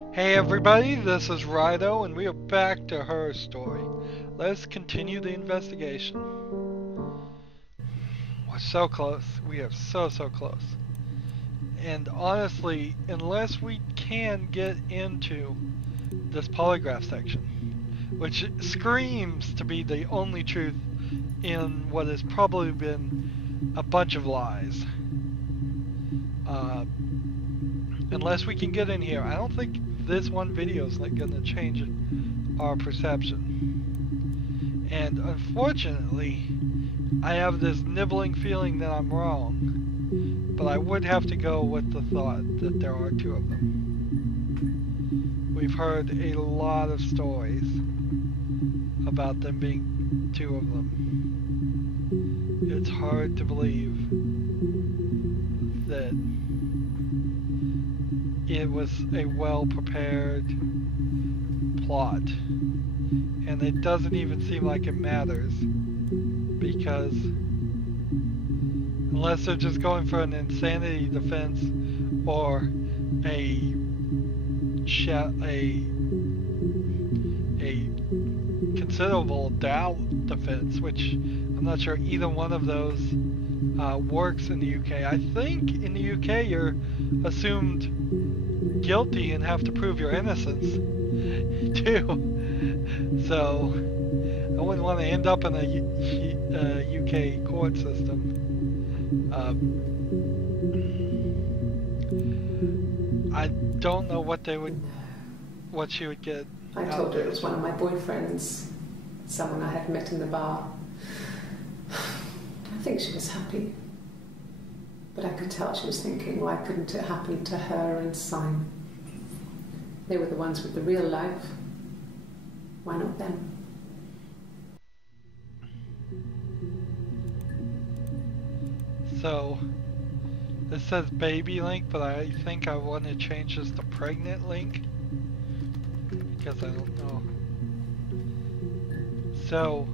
Hey everybody, this is Rydo, and we are back to her story. Let's continue the investigation. We're so close. We are so close. And honestly, unless we can get into this polygraph section, which screams to be the only truth in what has probably been a bunch of lies. Unless we can get in here, I don't think this one video is like gonna change our perception. And unfortunately, I have this nibbling feeling that I'm wrong, but I would have to go with the thought that there are two of them. We've heard a lot of stories about them being two of them. It's hard to believe that it was a well-prepared plot, and it doesn't even seem like it matters, because unless they're just going for an insanity defense or a considerable doubt defense, which I'm not sure either one of those works in the UK. I think in the UK you're assumed guilty and have to prove your innocence too. So I wouldn't want to end up in a UK court system. I don't know what she would get. I told her it was one of my boyfriends, someone I had met in the bar. I think she was happy. But I could tell she was thinking, why couldn't it happen to her and Simon? They were the ones with the real life. Why not them? So, this says baby link, but I think I want to change this to pregnant link, because I don't know. So,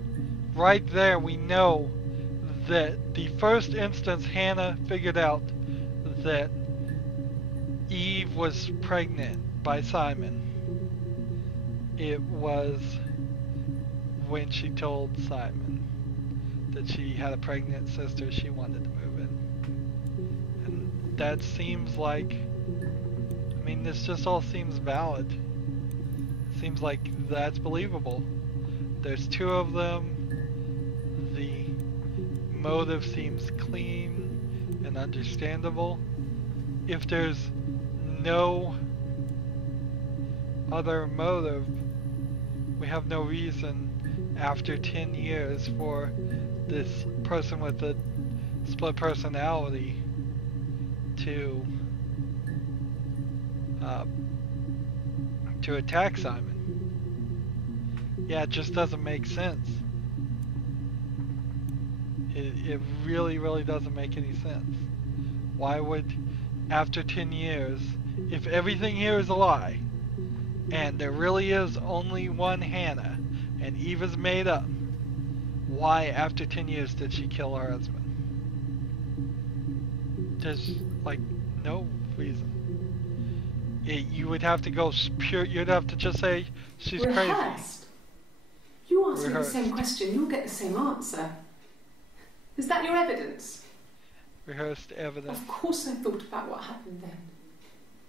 right there we know that the first instance Hannah figured out that Eve was pregnant by Simon. It was when she told Simon that she had a pregnant sister she wanted to move in. And that seems like, I mean, this just all seems valid. It seems like that's believable. There's two of them. The motive seems clean and understandable. If there's no other motive, we have no reason after 10 years for this person with a split personality to attack Simon. Yeah, it just doesn't make sense. It really doesn't make any sense. Why would, after 10 years, if everything here is a lie, and there really is only one Hannah, and Eve is made up, why after 10 years did she kill her husband? There's, like, no reason. You would have to go pure, you'd have to just say she's crazy. You ask me the same question, you'll get the same answer. Is that your evidence? Rehearsed evidence. Of course I thought about what happened then.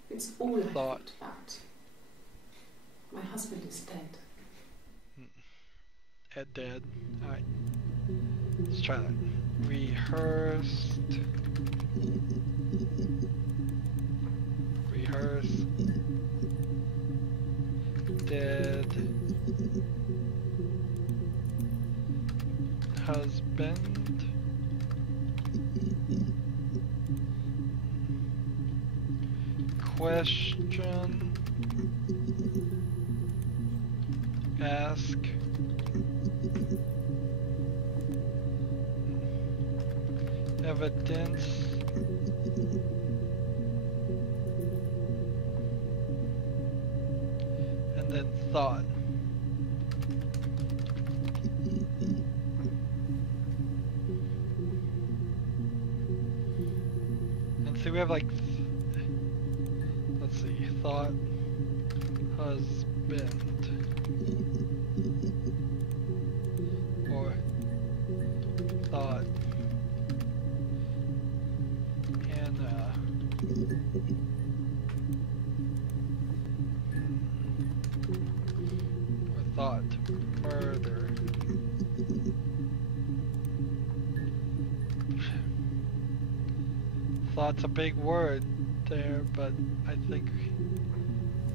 It's all I thought about. My husband is dead. Dead. Alright. Let's try that. Rehearsed. Dead. Husband. Question. Ask. Evidence. And then thought. And see, we have like, let's see, thought, bend or thought Hannah or thought murder. Thought's a big word there, but I think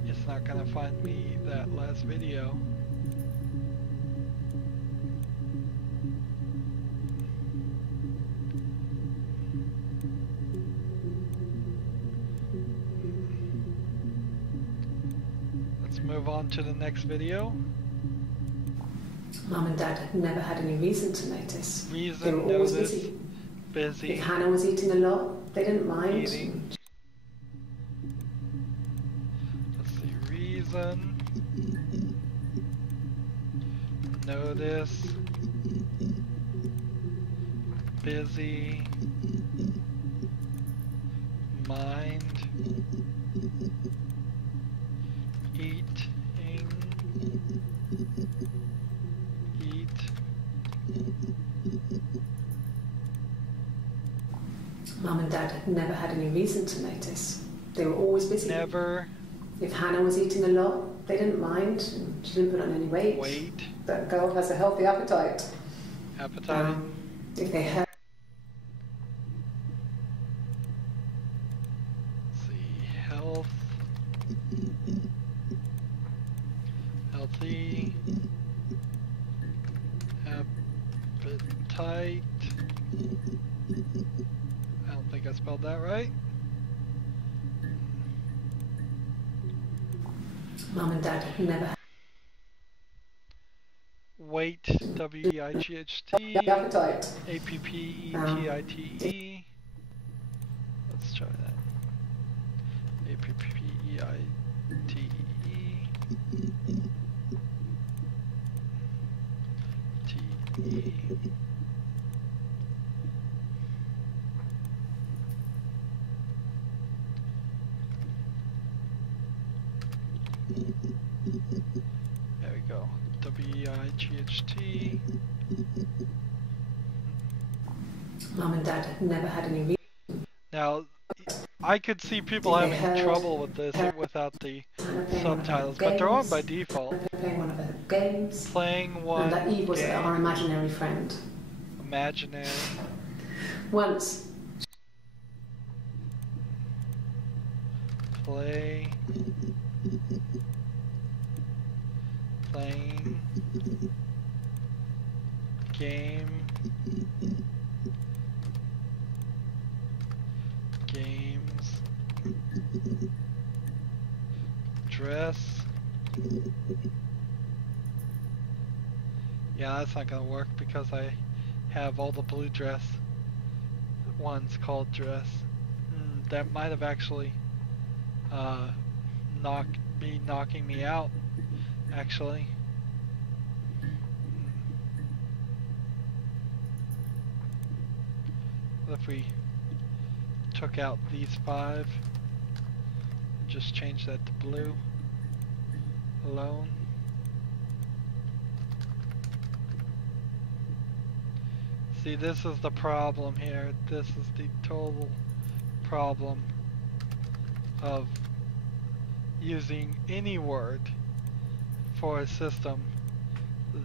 it's not gonna find me that last video. Let's move on to the next video. Mum and Dad never had any reason to notice. They were always busy. Busy. If Hannah was eating a lot, they didn't mind. Eating. Let's see, reason. Notice. Busy. Mind. Eating. Eat. Mum and Dad never had any reason to notice. They were always busy. Never. If Hannah was eating a lot, they didn't mind. She didn't put on any weight. Weight. That girl has a healthy appetite. Appetite. If they had... Let's see, health. Healthy. Appetite. I don't think I spelled that right. Mum and Dad never... Weight, W-E-I-G-H-T, Appetite. A-P-P-E-T-I-T-E. Let's try that. A-P-P-E-I-T-E. T-E. There we go. W-E-I-G-H-T. Mum and Dad never had any reason. Now, I could see people having trouble with this without the subtitles, but they're on by default. Playing one of her games. Playing one And that Eve was game. our imaginary friend. Imaginary. Once. Play. Playing. Game. Games. Dress. Yeah, that's not gonna work because I have all the blue dress ones called dress. That might have actually knocking me out, actually. What if we took out these 5 and just change that to blue alone? See, this is the problem here. This is the total problem of using any word for a system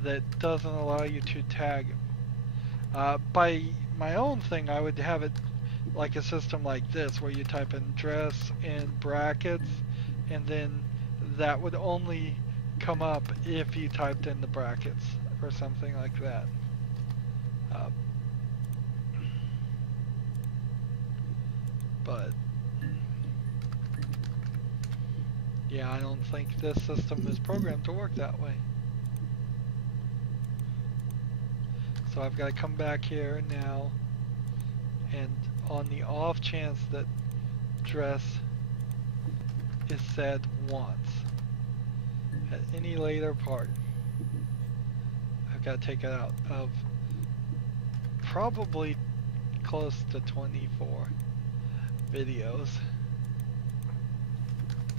that doesn't allow you to tag. By my own thing, I would have it like a system like this, where you type in dress in brackets, and then that would only come up if you typed in the brackets or something like that. But yeah, I don't think this system is programmed to work that way. So I've got to come back here now, and on the off chance that dress is said once at any later part, I've got to take it out of probably close to 24 videos,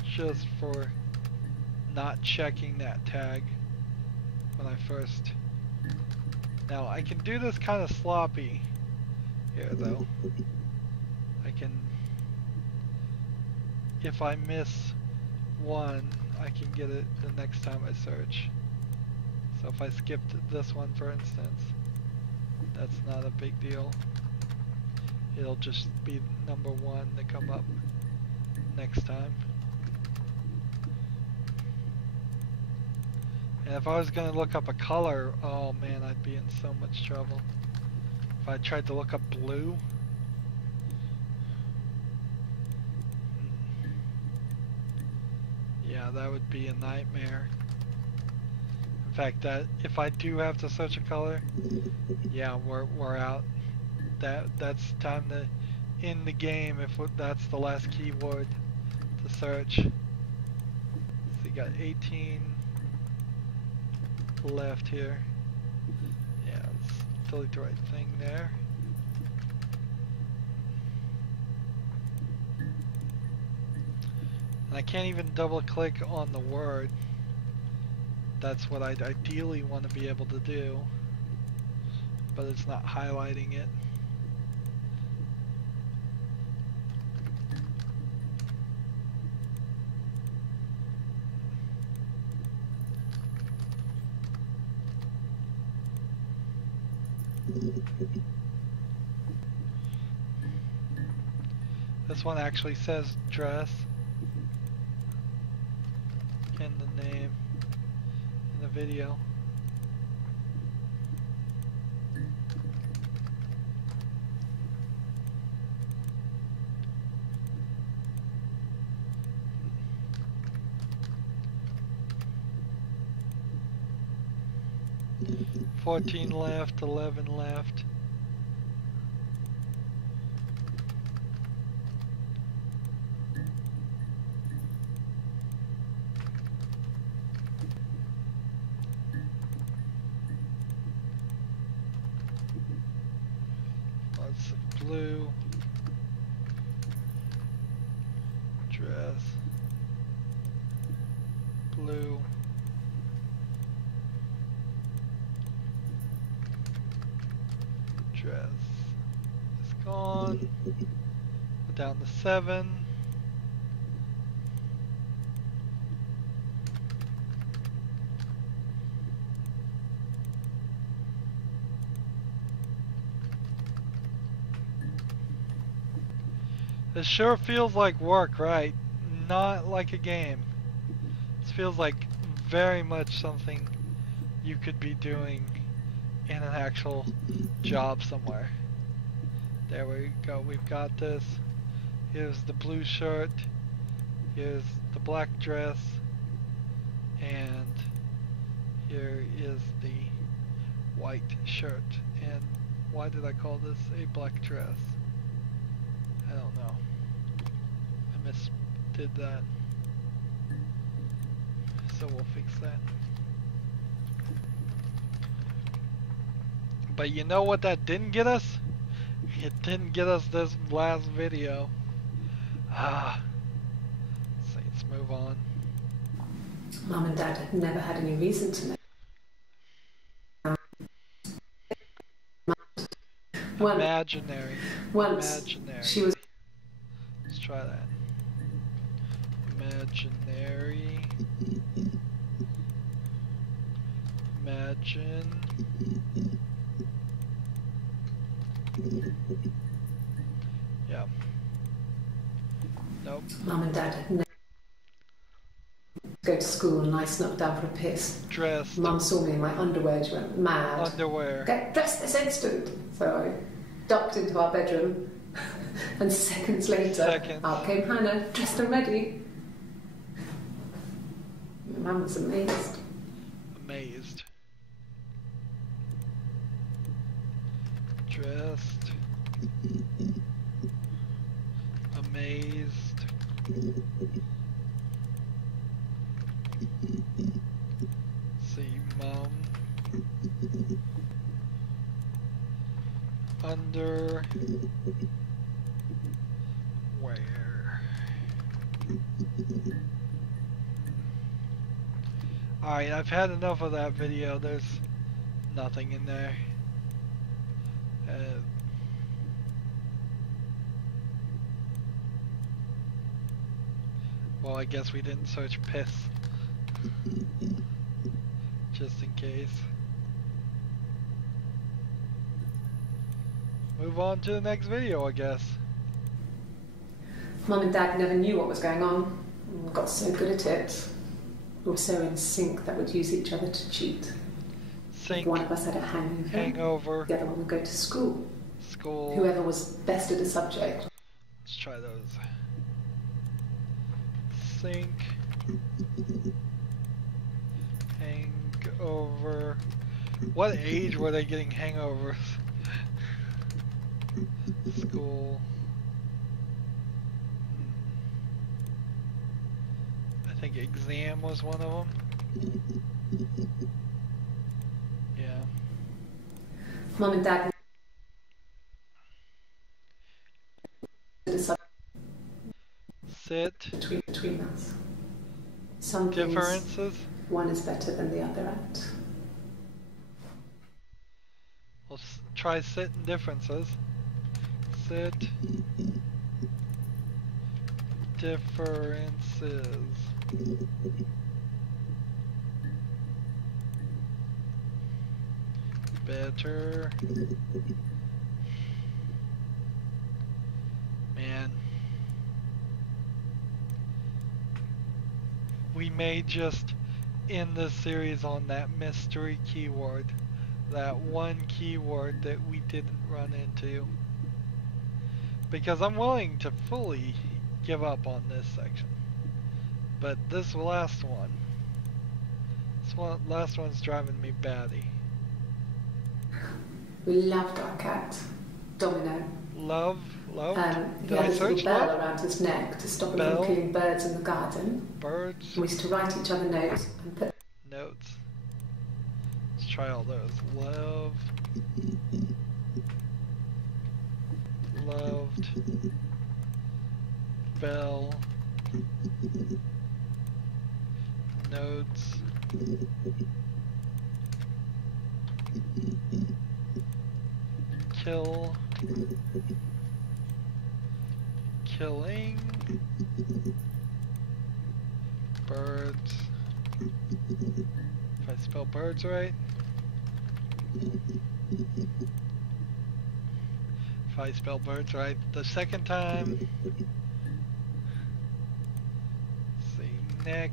just for not checking that tag when I first. Now I can do this kind of sloppy here though. I can, if I miss one, I can get it the next time I search. So if I skipped this one, for instance, that's not a big deal. It'll just be number one to come up next time. And if I was going to look up a color, oh man, I'd be in so much trouble. If I tried to look up blue. Yeah, that would be a nightmare. In fact, that if I do have to search a color, yeah, we're out. That's time to end the game if that's the last keyword to search. So you got 18 left here. Yeah, let's delete the right thing there. And I can't even double click on the word. That's what I'd ideally want to be able to do, but it's not highlighting it. This one actually says dress in the name in the video. $14 left, 11 left. Lots of blue. Dress. Blue. Dress is gone. We're down to 7. This sure feels like work, right? Not like a game. This feels like very much something you could be doing in an actual job somewhere. There we go, we've got this. Here's the blue shirt, here's the black dress, and here is the white shirt. And why did I call this a black dress? I don't know. I misdid that. So we'll fix that. But you know what that didn't get us? It didn't get us this last video. So let's move on. Mum and Dad had never had any reason to know. Imaginary. Once Imaginary. she was. Let's try that. Imaginary. Imagine. Yeah. Nope. Mum and Dad had never go to school and I snuck down for a piss. Dressed. Mum saw me in my underwear, she went mad. Underwear. Get dressed this instant. So I ducked into our bedroom and seconds later out came Hannah, dressed and ready. Mum was amazed. Amazed. Dressed. Amazed. See Mum. Under. Where? Alright, I've had enough of that video. There's nothing in there. Well, I guess we didn't search piss. Just in case. Move on to the next video, I guess. Mum and Dad never knew what was going on. We got so good at it. We were so in sync that we'd use each other to cheat. Sync. One of us had a hangover. The other one would go to school. Whoever was best at a subject. Let's try those. Sync. Hangover. What age were they getting hangovers? School. I think exam was one of them. Yeah. Mum and Dad. Sit. Between us. Some differences. One is better than the other at. We'll try sit and differences. Sit. Differences. Better. Man. We may just end this series on that mystery keyword. That one keyword that we didn't run into. Because I'm willing to fully give up on this section. But this last one, last one's driving me batty. We loved our cat, Domino. Loved? He had this little bell around his neck to stop him from killing birds in the garden. Birds? We used to write each other notes and put... Notes. Let's try all those. Loved. Bell. Notes. Kill. Killing. Birds. If I spell birds right. If I spell birds right the second time. Let's see, neck.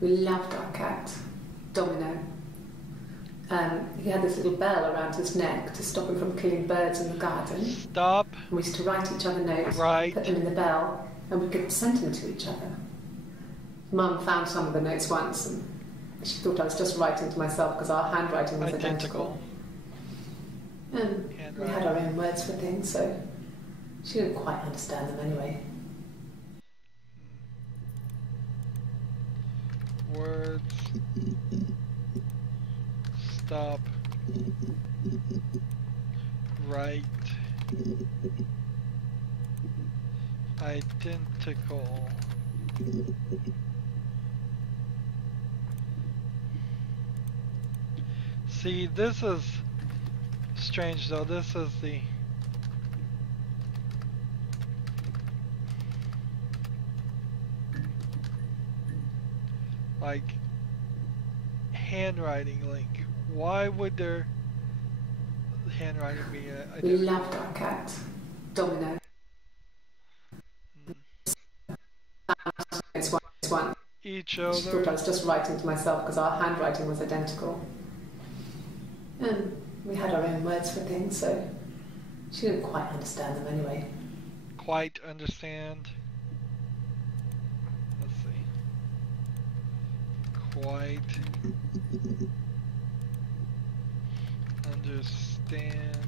We loved our cat, Domino. He had this little bell around his neck to stop him from killing birds in the garden. Stop. We used to write each other notes, put them in the bell, and we could send them to each other. Mum found some of the notes once, and she thought I was just writing to myself because our handwriting was identical. And we had our own words for things, so she didn't quite understand them anyway. Words. Stop. Right. Identical. See, this is strange though. This is the like handwriting link. Why would there handwriting be a We loved our cat, Domino. Each other. She thought I was just writing to myself because our handwriting was identical. And we had our own words for things, so she didn't quite understand them anyway. Quite understand. Let's see. Quite understand.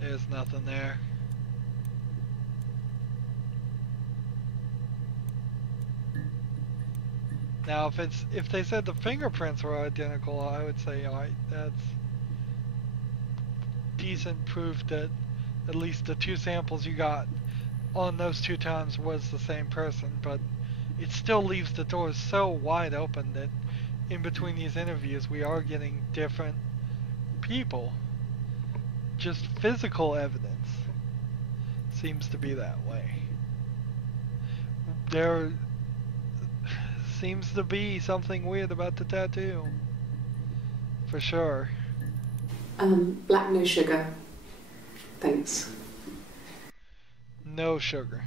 There's nothing there. Now, if they said the fingerprints were identical, I would say, alright, that's decent proof that at least the 2 samples you got on those 2 times was the same person, but it still leaves the doors so wide open that in between these interviews we are getting different people. Just physical evidence seems to be that way. There seems to be something weird about the tattoo. For sure. Black, no sugar. Thanks. No sugar.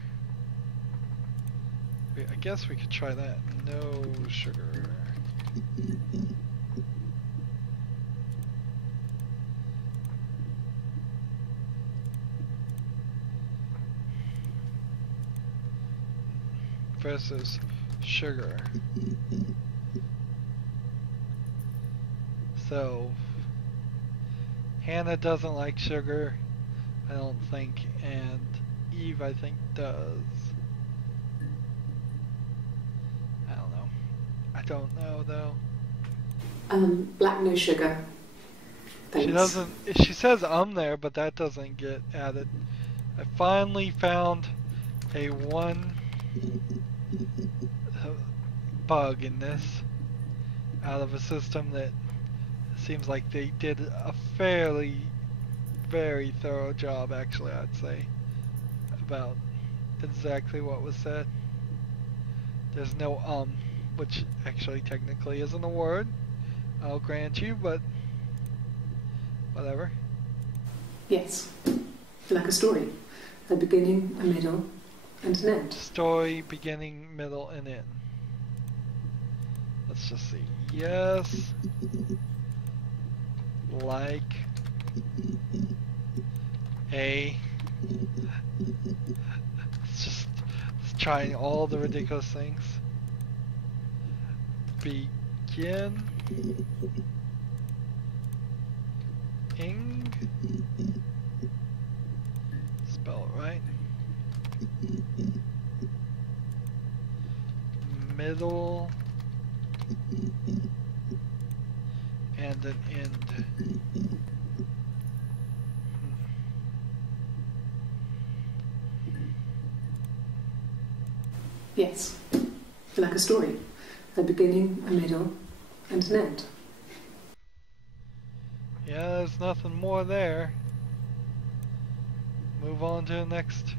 I guess we could try that. No sugar. Versus sugar. So Hannah doesn't like sugar, I don't think, and Eve I think does. I don't know. I don't know though. Black, no sugar. Thanks. She doesn't. She says there, but that doesn't get added. I finally found a one bug in this out of a system that seems like they did a very thorough job, actually, I'd say, about exactly what was said. There's no which actually technically isn't a word, I'll grant you, but whatever. Yes, like a story. A beginning, a middle, and an end. Story, beginning, middle, and end. Let's just see. Yes. Like a. It's trying all the ridiculous things. Begin. Spell it right. Middle. And an end. Yes, like a story. A beginning, a middle, and an end. Yeah, there's nothing more there. Move on to the next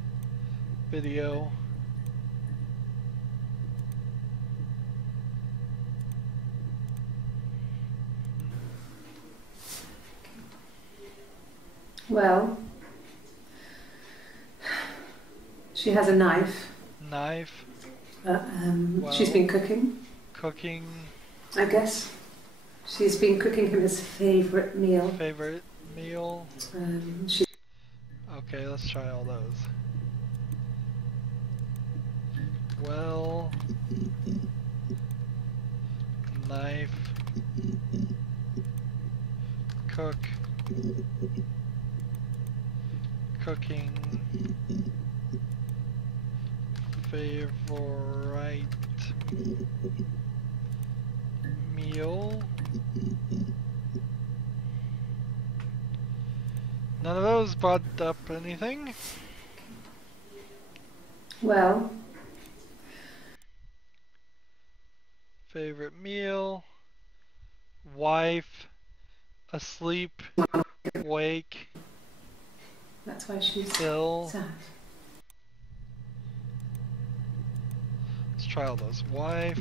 video. Well, she has a knife. Knife. Well, she's been cooking. Cooking. I guess. She's been cooking him his favourite meal. Favorite meal. Okay, let's try all those. Well. Knife. Cook. Cooking. Favorite meal. None of those brought up anything. Well. Favorite meal. Wife. Asleep. Wake. That's why she's ill. sad. Let's try all those. Wife.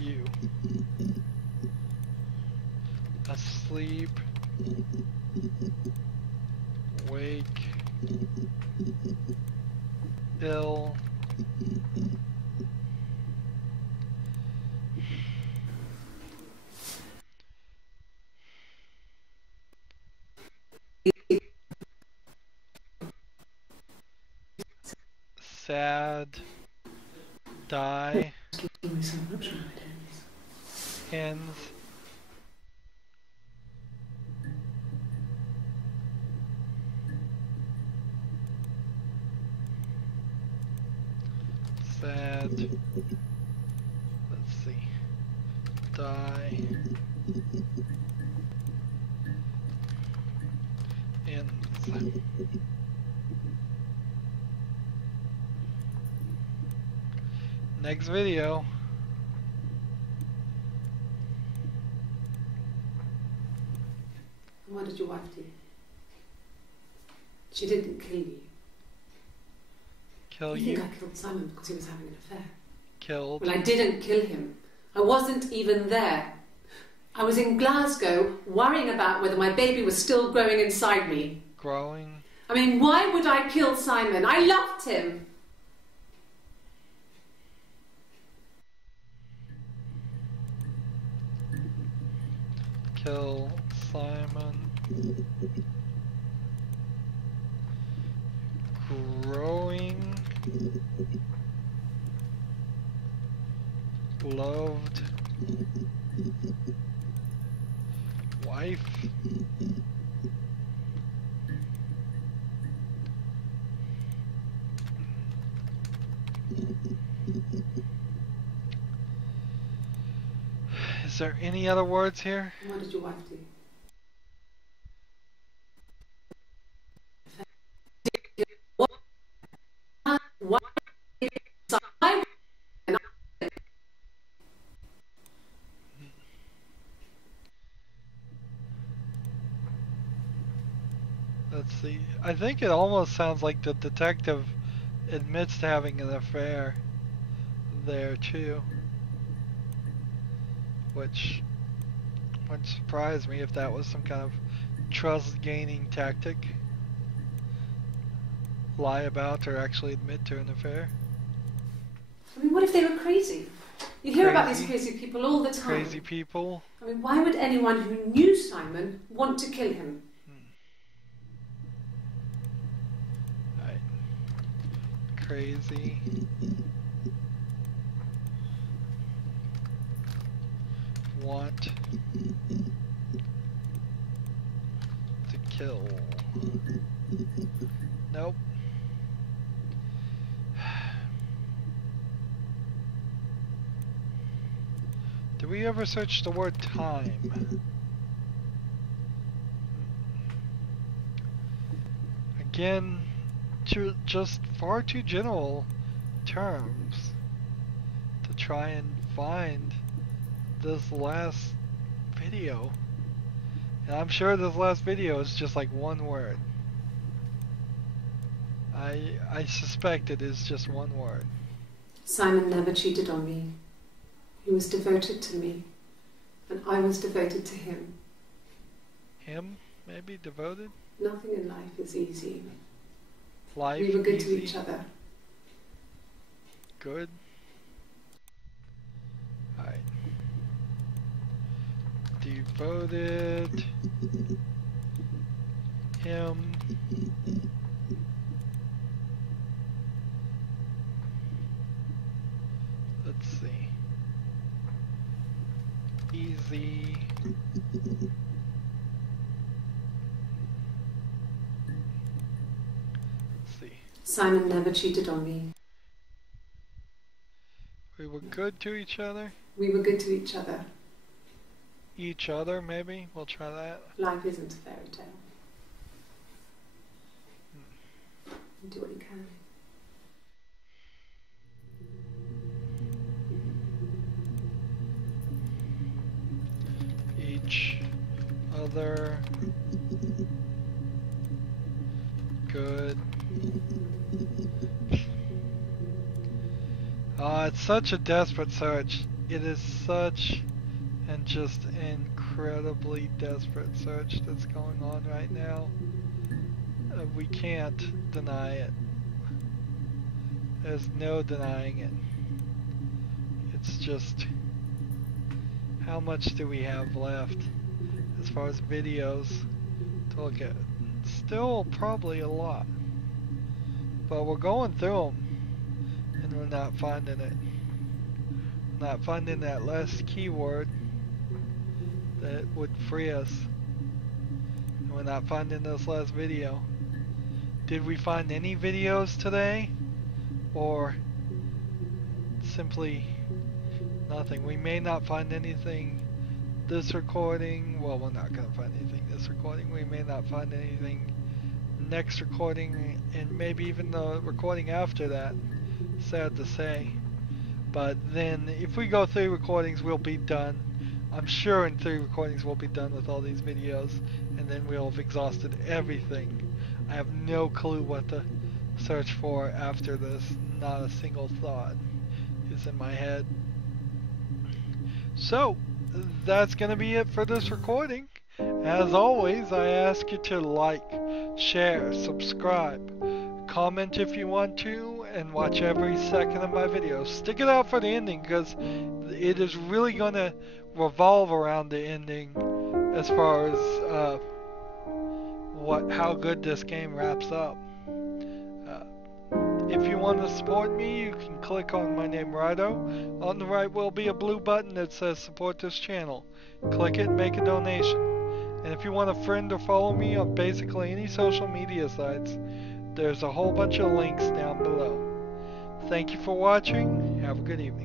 You. Asleep. Wake. Ill. Sad. Die. Ends. Sad. Let's see. Die. Ends. Next video. What did your wife do? She didn't kill you. Kill you you? think I killed Simon because he was having an affair? Killed. Well, I didn't kill him. I wasn't even there. I was in Glasgow worrying about whether my baby was still growing inside me. Growing? I mean, why would I kill Simon? I loved him. Kill Simon. Growing. Loved. Wife. Is there any other words here? What did your wife do? Let's see. I think it almost sounds like the detective admits to having an affair there too. Which would surprise me if that was some kind of trust-gaining tactic. Lie about or actually admit to an affair. I mean, what if they were crazy? You hear about these crazy people all the time. Crazy people. I mean, why would anyone who knew Simon want to kill him? Right. Crazy. Want to kill. Nope. Did we ever search the word time? Again, just far too general terms to try and find this last video. And I'm sure this last video is just like one word. I suspect it is just one word. Simon never cheated on me. He was devoted to me, and I was devoted to him. Him? Maybe devoted? Nothing in life is easy. Life we were good easy? to each other. Good? Alright. Devoted him. Let's see. Easy. Let's see. Simon never cheated on me. We were good to each other? We were good to each other. Each other, maybe? We'll try that. Life isn't a fairy tale. You do what you can. Each other. Good. It's such a desperate search. It is such and just incredibly desperate search that's going on right now. We can't deny it. There's no denying it. It's just, how much do we have left as far as videos to look at? Still probably a lot. But we're going through them and we're not finding it. Not finding that last keyword that would free us. And we're not finding this last video. Did we find any videos today? Or simply Nothing. We may not find anything this recording. Well, we're not going to find anything this recording. We may not find anything next recording, and maybe even the recording after that. Sad to say. But then, if we go 3 recordings, we'll be done. I'm sure in 3 recordings we'll be done with all these videos, and then we'll have exhausted everything. I have no clue what to search for after this. Not a single thought is in my head. So, that's going to be it for this recording. As always, I ask you to like, share, subscribe, comment if you want to, and watch every second of my videos. Stick it out for the ending, because it is really going to revolve around the ending as far as how good this game wraps up. If you want to support me, you can click on my name, Rydo. On the right will be a blue button that says support this channel. Click it and make a donation. And if you want a friend or follow me on basically any social media sites, there's a whole bunch of links down below. Thank you for watching. Have a good evening.